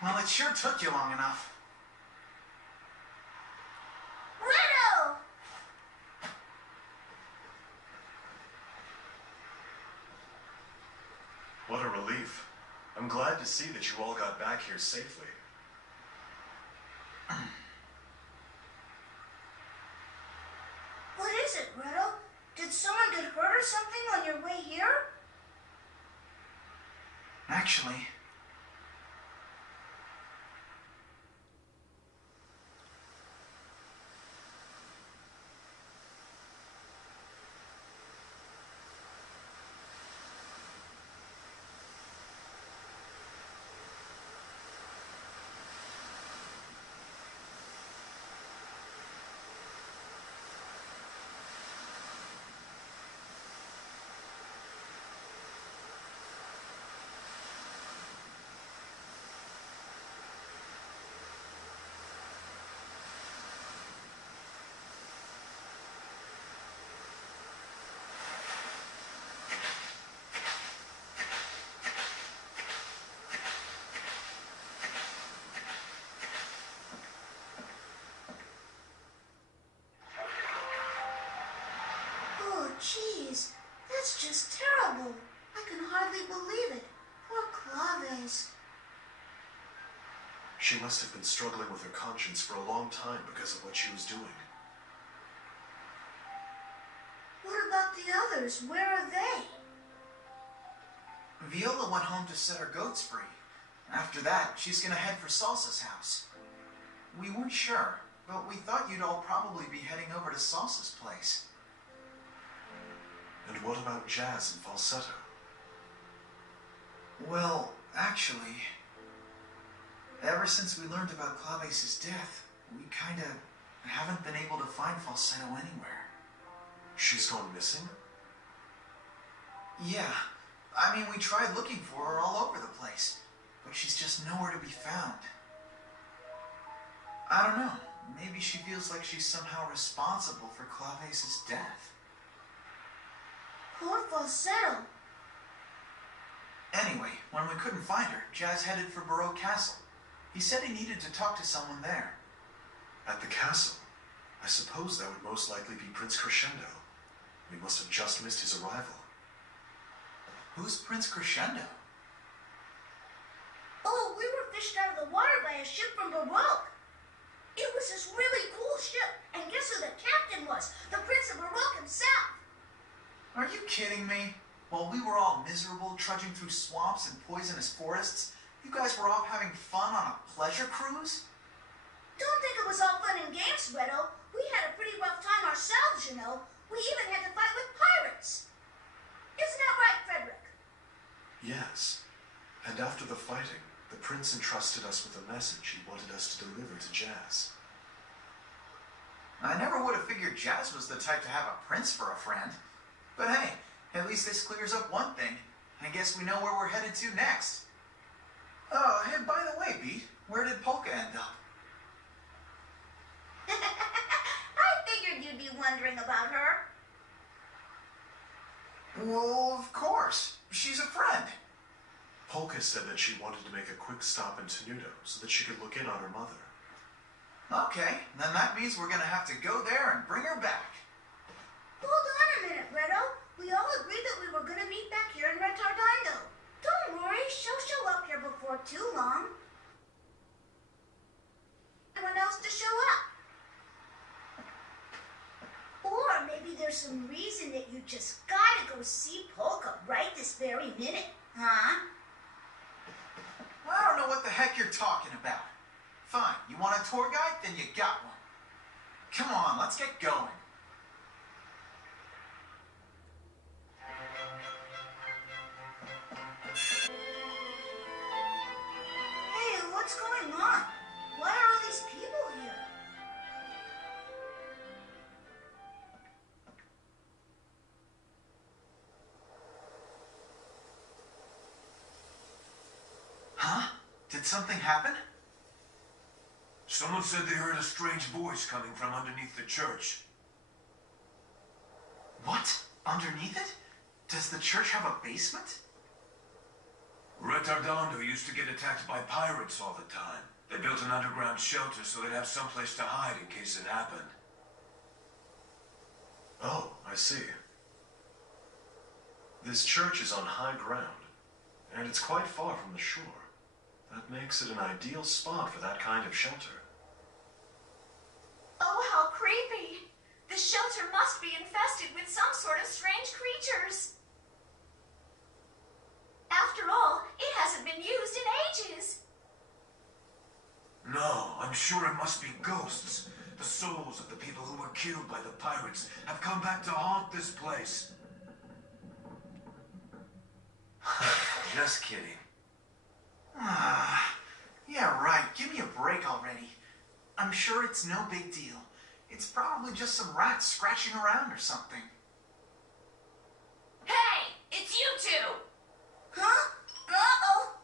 Well, it sure took you long enough. Riddle! What a relief. I'm glad to see that you all got back here safely. What is it, Riddle? Did someone get hurt or something on your way here? Actually... Oh, jeez. That's just terrible. I can hardly believe it. Poor Claves. She must have been struggling with her conscience for a long time because of what she was doing. What about the others? Where are they? Viola went home to set her goats free. After that, she's gonna head for Salsa's house. We weren't sure, but we thought you'd all probably be heading over to Salsa's place. And what about Jazz and Falsetto? Well, actually, ever since we learned about Claves' death, we kinda haven't been able to find Falsetto anywhere. She's gone missing? Yeah, I mean, we tried looking for her all over the place, but she's just nowhere to be found. I don't know, maybe she feels like she's somehow responsible for Claves' death. Poor Falsetto. Anyway, when we couldn't find her, Jazz headed for Baroque Castle. He said he needed to talk to someone there. At the castle? I suppose that would most likely be Prince Crescendo. We must have just missed his arrival. Who's Prince Crescendo? Oh, we were fished out of the water by a ship from Baroque. It was this really cool ship, and guess who the captain was? The Prince of Baroque himself. Are you kidding me? While we were all miserable, trudging through swamps and poisonous forests, you guys were off having fun on a pleasure cruise? Don't think it was all fun and games, Riddle. We had a pretty rough time ourselves, you know. We even had to fight with pirates. Isn't that right, Frederick? Yes. And after the fighting, the prince entrusted us with a message he wanted us to deliver to Jazz. I never would have figured Jazz was the type to have a prince for a friend. But hey, at least this clears up one thing. I guess we know where we're headed to next. Oh, hey, by the way, Beat, where did Polka end up? I figured you'd be wondering about her. Well, of course. She's a friend. Polka said that she wanted to make a quick stop in Tenuto so that she could look in on her mother. Okay, then that means we're gonna have to go there and bring her back. Hold on a minute, Riddle. We all agreed that we were going to meet back here in Retardando. Don't worry, she'll show up here before too long. Anyone else to show up? Or maybe there's some reason that you just gotta go see Polka right this very minute, huh? I don't know what the heck you're talking about. Fine, you want a tour guide? Then you got one. Come on, let's get going. Hey, what's going on? Why are all these people here? Huh? Did something happen? Someone said they heard a strange voice coming from underneath the church. What? Underneath it? Does the church have a basement? Red Retardando used to get attacked by pirates all the time. They built an underground shelter so they'd have someplace to hide in case it happened. Oh, I see. This church is on high ground, and it's quite far from the shore. That makes it an ideal spot for that kind of shelter. Oh, how creepy! The shelter must be infested with some sort of strange creatures. After all, it hasn't been used in ages. No, I'm sure it must be ghosts. The souls of the people who were killed by the pirates have come back to haunt this place. Just kidding. Yeah, right. Give me a break already. I'm sure it's no big deal. It's probably just some rats scratching around or something. Hey, it's you two! Huh? Uh-oh.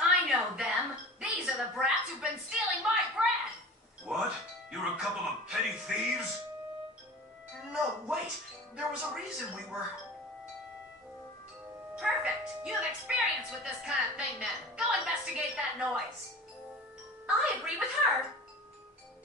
I know them. These are the brats who've been stealing my bread! What? You're a couple of petty thieves? No, wait. There was a reason we were... Perfect. You have experience with this kind of thing then. Go investigate that noise. I agree with her.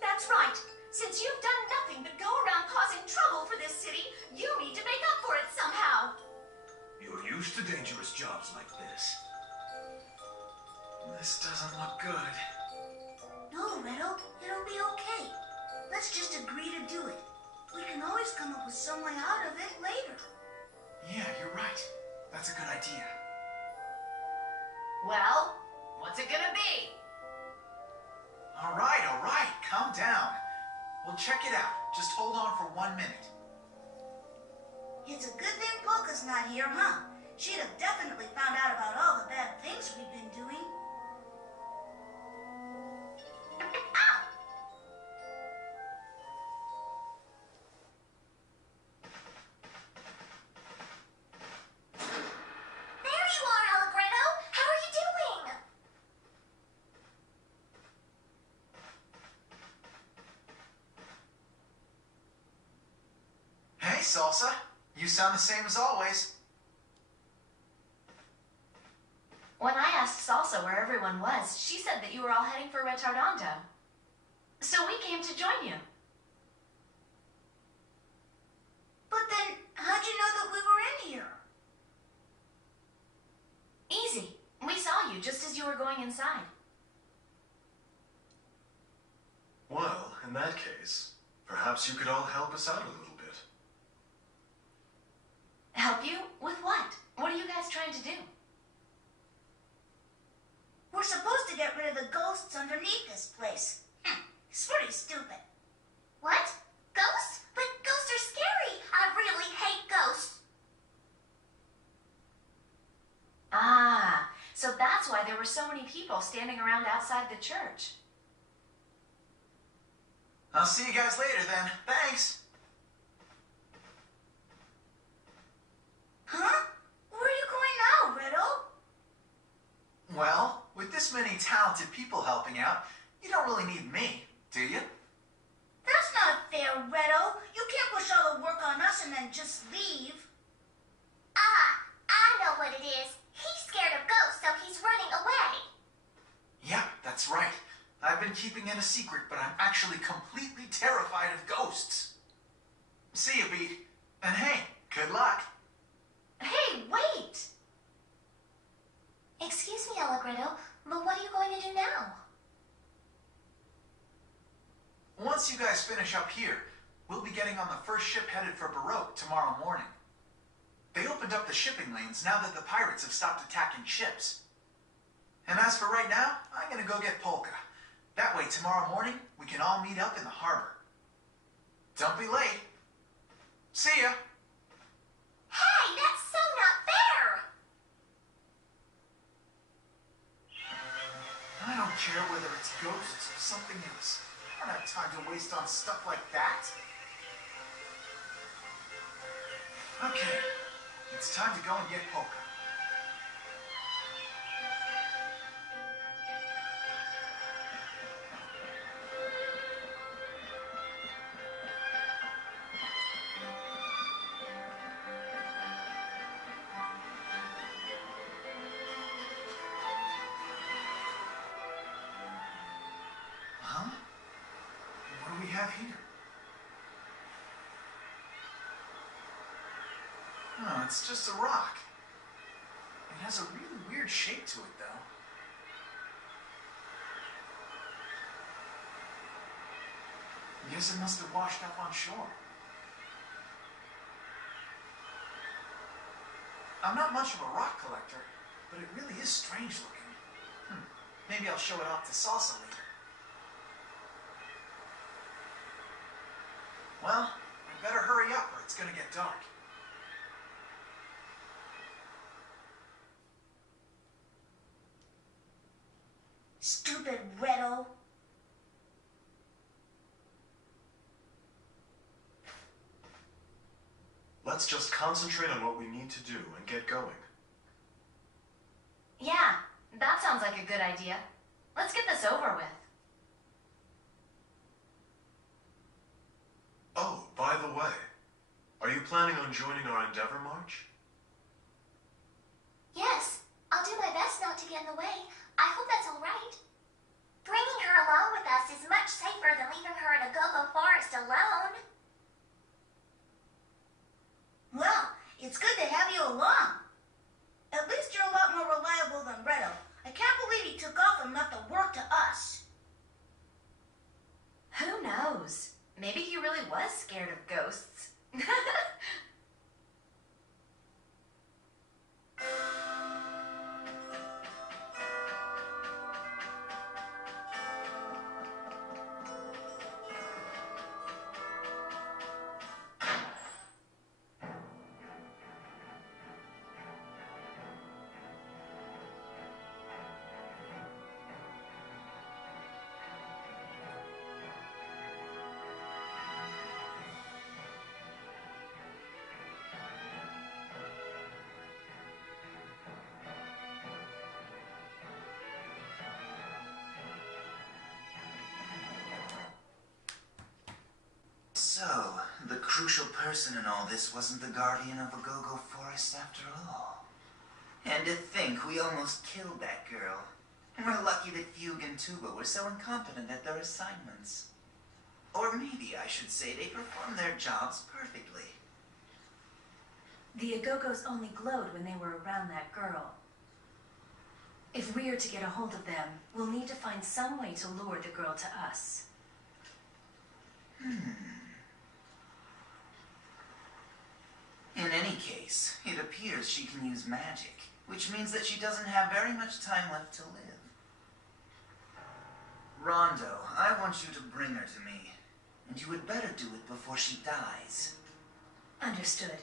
That's right. Since you've done nothing but go around causing trouble for this city, you need to make up for it somehow. You're used to dangerous jobs like this. This doesn't look good. No, Riddle. It'll be okay. Let's just agree to do it. We can always come up with some way out of it later. Yeah, you're right. That's a good idea. Well, what's it gonna be? All right. Calm down. We'll check it out. Just hold on for 1 minute. It's a good thing Polka's not here, huh? She'd have definitely found out about all the bad things we've been doing. There you are, Allegretto. How are you doing? Hey, Salsa. You sound the same as always. When I asked Salsa where everyone was, she said that you were all heading for Retardando. So we came to join you. But then, how'd you know that we were in here? Easy. We saw you just as you were going inside. Well, in that case, perhaps you could all help us out a little bit. Help you? With what? What are you guys trying to do? We're supposed to get rid of the ghosts underneath this place. It's pretty stupid. What? Ghosts? But ghosts are scary. I really hate ghosts. Ah, so that's why there were so many people standing around outside the church. I'll see you guys later then. Thanks. Huh? Where are you going now, Riddle? Well, with this many talented people helping out, you don't really need me, do you? That's not fair, Riddle. You can't push all the work on us and then just leave. Ah, I know what it is. He's scared of ghosts, so he's running away. Yeah, that's right. I've been keeping it a secret, but I'm actually completely terrified of ghosts. See you, Beat. And hey, good luck. Hey, wait! Excuse me, Allegretto, but what are you going to do now? Once you guys finish up here, we'll be getting on the first ship headed for Baroque tomorrow morning. They opened up the shipping lanes now that the pirates have stopped attacking ships. And as for right now, I'm gonna go get Polka. That way tomorrow morning, we can all meet up in the harbor. Don't be late. See ya! Hey, that's so not fair! I don't care whether it's ghosts or something else. I don't have time to waste on stuff like that. Okay, it's time to go and get Polka. have here? Oh, it's just a rock. It has a really weird shape to it, though. I guess it must have washed up on shore. I'm not much of a rock collector, but it really is strange looking. Maybe I'll show it off to Salsa later. Well, I better hurry up or it's gonna get dark. Stupid Redo. Let's just concentrate on what we need to do and get going. Yeah, that sounds like a good idea. Let's get this over with. Oh, by the way, are you planning on joining our Endeavor March? Yes, I'll do my best not to get in the way. I hope that's all right. Bringing her along with us is much safer than leaving her in a go-go forest alone. Well, it's good to have you along. At least you're a lot more reliable than Redo. I can't believe he took off and left the work to us. Who knows? Maybe he really was scared of ghosts. So, the crucial person in all this wasn't the guardian of a go-go forest after all. And to think we almost killed that girl. We're lucky that Fugue and Tuba were so incompetent at their assignments. Or maybe I should say they performed their jobs perfectly. The Agogos only glowed when they were around that girl. If we are to get a hold of them, we'll need to find some way to lure the girl to us. In any case, it appears she can use magic, which means that she doesn't have very much time left to live. Rondo, I want you to bring her to me, and you would better do it before she dies. Understood.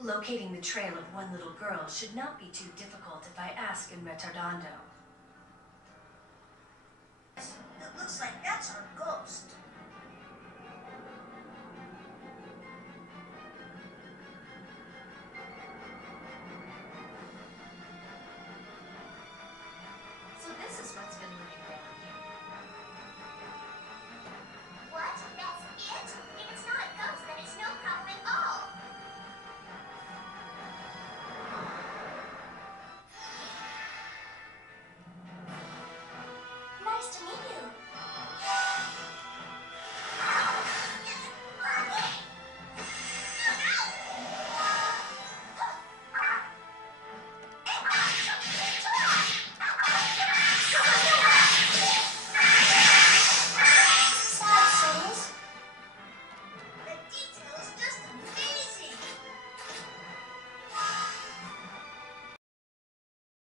Locating the trail of one little girl should not be too difficult if I ask in Retardando. It looks like that's our ghost. So this is what's been